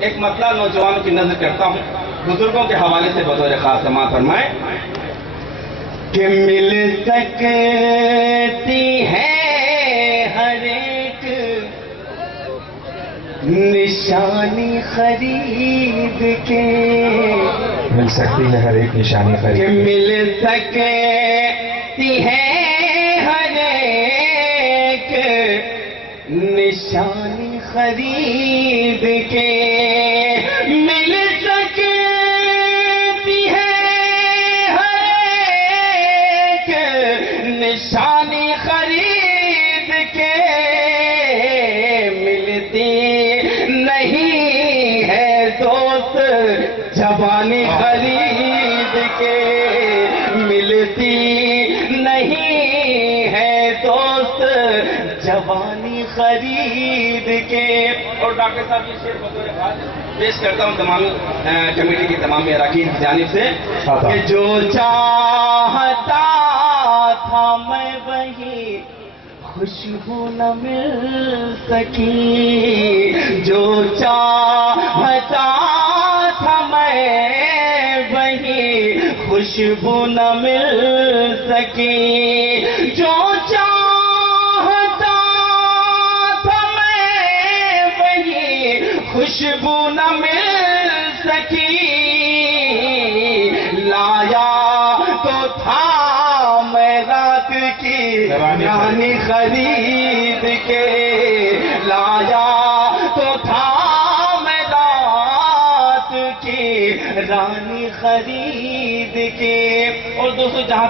ایک مسئلہ نوجوانوں کی نظر کرتا ہوں، بزرگوں کے حوالے سے بطور خاص سماعت فرمائیں کہ مل سکتی ہے ہر ایک نشانی خرید کے، مل سکتی ہے ہر ایک نشانی کہ خرید مل سکتی ہے ہر ایک نشانی خرید کے، مل سکتی ہے ہر ایک نشانی خرید کے، ملتی نہیں ہے دوست جوانی خرید کے، ملتی نہیں ہے دوست جوانی خرید کے۔ اور ڈاکٹر صاحب یہ شعر بطور خاص پیش کرتا ہوں تمام کمیٹی کی تمام اراکین کی جانب سے کہ جو چاہتا تھا میں وہی خوشبو نہ مل سکی، جو چاہتا تھا میں وہی خوشبو نہ مل سکی، جو چاہتا تھا میں وہی خوشبو نہ مل سکی، لایا تو تھا میں رات کی رانی خرید کے، لایا تو تھا میں رات کی رانی خرید کے۔ اور دوستو جہاں